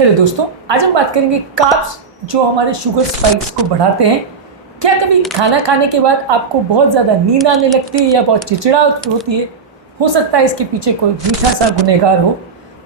Hello दोस्तों, आज हम बात करेंगे कार्ब्स जो हमारे शुगर स्पाइक्स को बढ़ाते हैं। क्या कभी खाना खाने के बाद आपको बहुत ज़्यादा नींद आने लगती है या बहुत चिड़चिड़ाहट होती है? हो सकता है इसके पीछे कोई मीठा सा गुनहगार हो।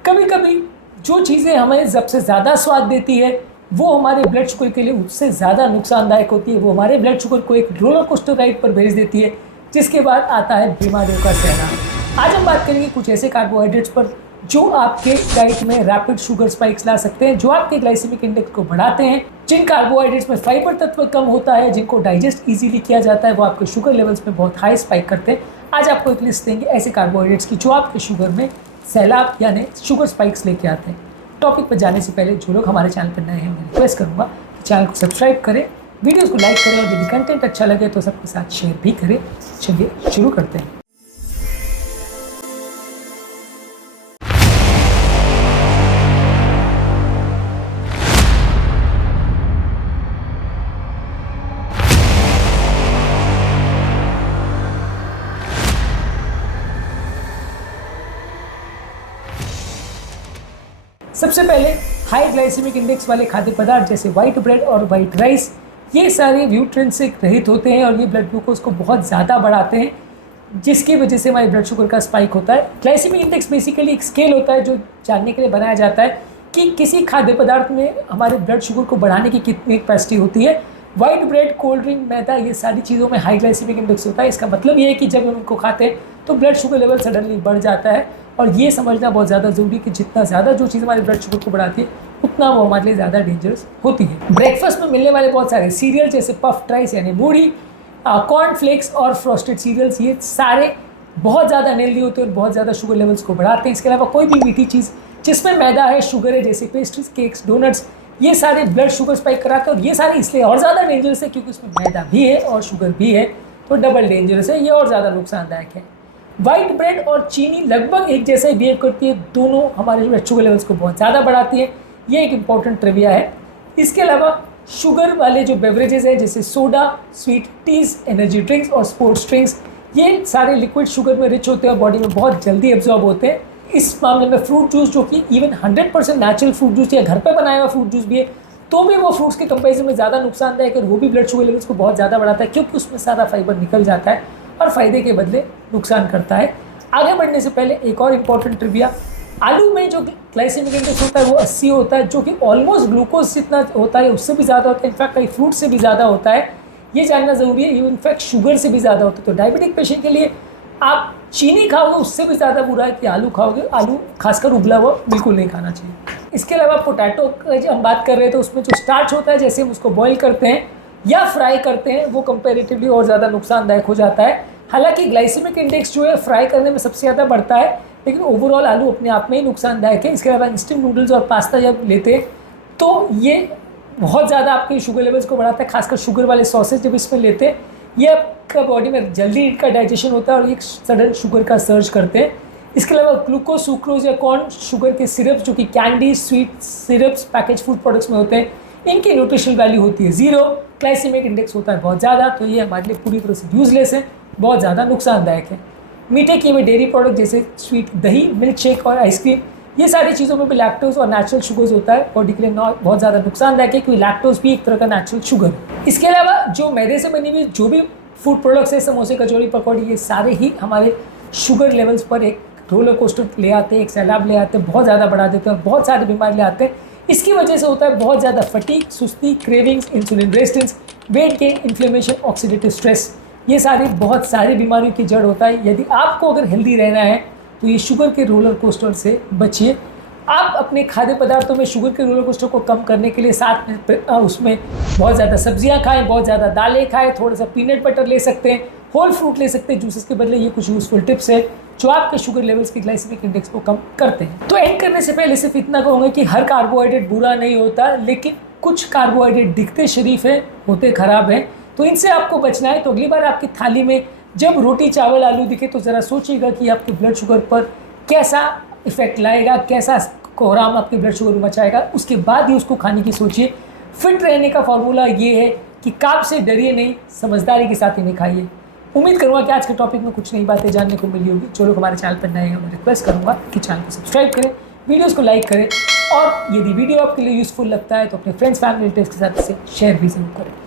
कभी कभी जो चीज़ें हमें सबसे ज़्यादा स्वाद देती है वो हमारे ब्लड शुगर के लिए उससे ज़्यादा नुकसानदायक होती है। वो हमारे ब्लड शुगर को एक रोलर कोस्टर राइड पर भेज देती है, जिसके बाद आता है बीमारियों का सहना। आज हम बात करेंगे कुछ ऐसे कार्बोहाइड्रेट्स पर जो आपके डाइट में रैपिड शुगर स्पाइक्स ला सकते हैं, जो आपके ग्लाइसेमिक इंडेक्स को बढ़ाते हैं। जिन कार्बोहाइड्रेट्स में फाइबर तत्व कम होता है, जिनको डाइजेस्ट इजीली किया जाता है, वो आपके शुगर लेवल्स में बहुत हाई स्पाइक करते हैं। आज आपको एक लिस्ट देंगे ऐसे कार्बोहाइड्रेट्स की जो आपके शुगर में सैलाब यानी शुगर स्पाइक्स लेके आते हैं। टॉपिक पर जाने से पहले जो लोग हमारे चैनल पर नए हैं, मैं रिक्वेस्ट करूँगा कि चैनल को सब्सक्राइब करें, वीडियोज़ को लाइक करें और यदि कंटेंट अच्छा लगे तो सबके साथ शेयर भी करें। चलिए शुरू करते हैं। सबसे पहले हाई ग्लाइसेमिक इंडेक्स वाले खाद्य पदार्थ जैसे वाइट ब्रेड और वाइट राइस, ये सारे न्यूट्रिएंट्स से रहित होते हैं और ये ब्लड ग्लूकोज को बहुत ज़्यादा बढ़ाते हैं, जिसकी वजह से हमारे ब्लड शुगर का स्पाइक होता है। ग्लाइसेमिक इंडेक्स बेसिकली एक स्केल होता है जो जानने के लिए बनाया जाता है कि किसी खाद्य पदार्थ में हमारे ब्लड शुगर को बढ़ाने की कितनी कैपेसिटी होती है। वाइट ब्रेड, कोल्ड ड्रिंक, मैदा, ये सारी चीज़ों में हाई ग्लाइसेमिक इंडेक्स होता है। इसका मतलब ये है कि जब हम उनको खाते हैं तो ब्लड शुगर लेवल सडनली बढ़ जाता है। और ये समझना बहुत ज़्यादा ज़रूरी है कि जितना ज़्यादा जो चीज़ हमारे ब्लड शुगर को बढ़ाती है उतना वो हमारे लिए ज़्यादा डेंजरस होती है। ब्रेकफास्ट में मिलने वाले बहुत सारे सीरियल जैसे पफ्ड राइस यानी मूढ़ी, कॉर्न फ्लेक्स और फ्रोस्टेड सीरियल्स, ये सारे बहुत ज़्यादा अनहेल्दी होते हैं और बहुत ज़्यादा शुगर लेवल्स को बढ़ाते हैं। इसके अलावा कोई भी मीठी चीज़ जिसमें मैदा है, शुगर है, जैसे पेस्ट्रीज, केक्स, डोनट्स, ये सारे ब्लड शुगर स्पाइक कराते हैं। और ये सारे इसलिए और ज़्यादा डेंजरस है क्योंकि उसमें मैदा भी है और शुगर भी है, तो डबल डेंजरस है, ये और ज़्यादा नुकसानदायक है। वाइट ब्रेड और चीनी लगभग एक जैसा ही बिहेव करती है, दोनों हमारे ब्लड शुगर लेवल्स को बहुत ज़्यादा बढ़ाती है। ये एक इंपॉर्टेंट ट्रिविया है। इसके अलावा शुगर वाले जो बेवरेजेस हैं जैसे soda, sweet teas, energy drinks और स्पोर्ट्स ड्रिंक्स, ये सारे लिक्विड शुगर में रिच होते हैं और बॉडी में बहुत जल्दी एब्जॉर्ब होते हैं। इस मामले में फ्रूट जूस, जो कि इवन 100% नेचुरल फ्रूट जूस या घर पर बनाया हुआ फ्रूट जूस भी है, तो भी वो फ्रूट्स के कंपेरिजन में ज़्यादा नुकसानदायक है और वो भी ब्लड शुगर लेवल्स को बहुत ज़्यादा बढ़ाता है क्योंकि उसमें सारा फाइबर निकल जाता है और फ़ायदे के बदले नुकसान करता है। आगे बढ़ने से पहले एक और इम्पॉर्टेंट ट्रिविया, आलू में जो ग्लाइसेमिक इंडेक्स होता है वो 80 होता है, जो कि ऑलमोस्ट ग्लूकोज जितना होता है उससे भी ज़्यादा होता है। इनफैक्ट कई फ्रूट से भी ज़्यादा होता है, ये जानना ज़रूरी है। इनफैक्ट शुगर से भी ज़्यादा होता है। तो डायबिटिक पेशेंट के लिए आप चीनी खाओगे उससे भी ज़्यादा बुरा है कि आलू खाओगे। आलू खासकर उबला हुआ बिल्कुल नहीं खाना चाहिए। इसके अलावा पोटैटो की हम बात कर रहे थे, उसमें जो स्टार्च होता है, जैसे हम उसको बॉईल करते हैं या फ्राई करते हैं, वो कंपेरेटिवली और ज़्यादा नुकसानदायक हो जाता है। हालांकि ग्लाइसेमिक इंडेक्स जो है फ्राई करने में सबसे ज़्यादा बढ़ता है, लेकिन ओवरऑल आलू अपने आप में ही नुकसानदायक है। इसके अलावा इंस्टेंट नूडल्स और पास्ता जब लेते हैं तो ये बहुत ज़्यादा आपके शुगर लेवल्स को बढ़ाता है, खासकर शुगर वाले सॉसेज जब इसमें लेते हैं, ये आपका बॉडी में जल्दी इनका डाइजेशन होता है और ये सडन शुगर का सर्ज करते हैं। इसके अलावा ग्लूकोज, सुक्रोज या कॉर्न शुगर के सिरप्स, जो कि candy, sweet syrups, package food products में होते हैं, इनकी न्यूट्रिशनल वैल्यू होती है 0, ग्लाइसेमिक इंडेक्स होता है बहुत ज़्यादा, तो ये हमारे लिए पूरी तरह से यूजलेस है, बहुत ज़्यादा नुकसानदायक है। मीठे किए हुए डेयरी प्रोडक्ट जैसे स्वीट दही, मिल्क शेक और आइसक्रीम, ये सारी चीज़ों में भी लैक्टोज और नेचुरल शुगर्स होता है, बॉडी के लिए बहुत ज़्यादा नुकसानदायक है क्योंकि लैक्टोज भी एक तरह का नेचुरल शुगर है। इसके अलावा जो मैदे से बनी हुई जो भी फूड प्रोडक्ट्स है, समोसे, कचौड़ी, पकौड़ी, ये सारे ही हमारे शुगर लेवल्स पर एक रोलर कोस्टर ले आते हैं, एक सैलाब ले आते हैं, बहुत ज़्यादा बढ़ा देते हैं और बहुत सारी बीमारी ले आते हैं। इसकी वजह से होता है बहुत ज़्यादा फटीग, सुस्ती, cravings, insulin resistance, weight gain, inflammation, oxidative stress, ये सारी बहुत सारी बीमारियों की जड़ होता है। यदि आपको अगर हेल्दी रहना है तो ये शुगर के रोलर कोस्टर से बचिए। आप अपने खाद्य पदार्थों में शुगर के रोलर कोस्टर को कम करने के लिए साथ में उसमें बहुत ज़्यादा सब्जियां खाएं, बहुत ज़्यादा दालें खाएं, थोड़ा सा पीनट बटर ले सकते हैं, होल फ्रूट ले सकते हैं जूसेस के बदले। ये कुछ यूज़फुल टिप्स है जो आपके शुगर लेवल्स के ग्लाइसेमिक इंडेक्स को कम करते हैं। तो एंड करने से पहले सिर्फ इतना कहूँगा कि हर कार्बोहाइड्रेट बुरा नहीं होता, लेकिन कुछ कार्बोहाइड्रेट दिखते शरीफ हैं, होते ख़राब हैं, तो इनसे आपको बचना है। तो अगली बार आपकी थाली में जब रोटी, चावल, आलू दिखे तो ज़रा सोचिएगा कि आपके ब्लड शुगर पर कैसा इफेक्ट लाएगा, कैसा कोहराम आपके ब्लड शुगर में मचाएगा, उसके बाद ही उसको खाने की सोचिए। फिट रहने का फॉर्मूला ये है कि कार्ब से डरिए नहीं, समझदारी के साथ इन्हें खाइए। उम्मीद करूँगा कि आज के टॉपिक में कुछ नई बातें जानने को मिली होगी। जो लोग हमारे चैनल पर नए हैं, मैं रिक्वेस्ट करूँगा कि चैनल को सब्सक्राइब करें, वीडियोज़ को लाइक करें और यदि वीडियो आपके लिए यूज़फुल लगता है तो अपने फ्रेंड्स फैमिली रिलेटिव्स के साथ इसे शेयर भी ज़रूर करें।